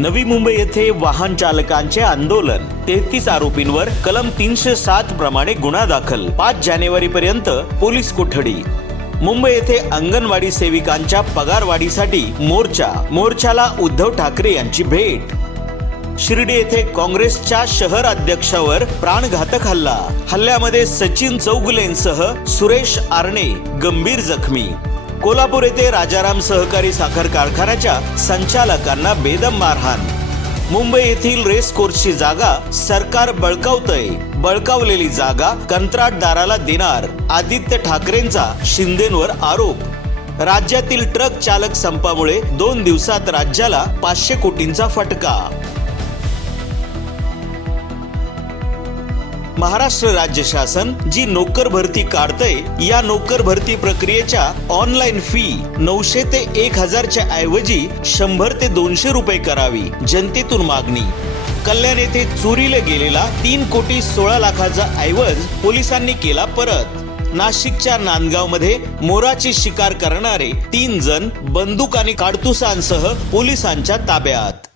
नवी मुंबई येथे वाहन चालकांचे आंदोलन, 33 आरोपींवर कलम 307 प्रमाणे गुन्हा दाखल, 5 जानेवारी पर्यंत पोलीस कोठडी। मुंबई येथे अंगणवाडी सेविकांच्या पगारवाढीसाठी मोर्चाला उद्धव ठाकरे यांची भेट। शिर्डी येथे काँग्रेसच्या शहर अध्यक्षावर प्राणघातक हल्ल्यामध्ये सचिन चौगुलेंसह सुरेश आरणे गंभीर जखमी। कोल्हापूर येथे राजाराम सहकारी साखर कारखान्याच्या संचालकांना बेदम मारहाण। मुंबई येथील रेस कोर्सची जागा सरकार बळकावतंय, बळकावलेली जागा कंत्राटदाराला देणार, आदित्य ठाकरेंचा शिंदेंवर आरोप। राज्यातील ट्रक चालक संपामुळे 2 दिवसात राज्याला 500 कोटींचा फटका। महाराष्ट्र राज्य शासन जी नोकर भरती काढतंय, या नोकर भरती प्रक्रियेच्या ऑनलाईन फी 900 ते 1000च्या ऐवजी 100 ते 200 रुपये करावी, जनतेतून मागणी। कल्याण येथे चोरीला गेलेला 3,16,00,000चा ऐवज पोलिसांनी केला परत। नाशिकच्या नांदगावमध्ये मोराची शिकार करणारे 3 जण बंदूक आणि काडतुसांसह पोलिसांच्या ताब्यात।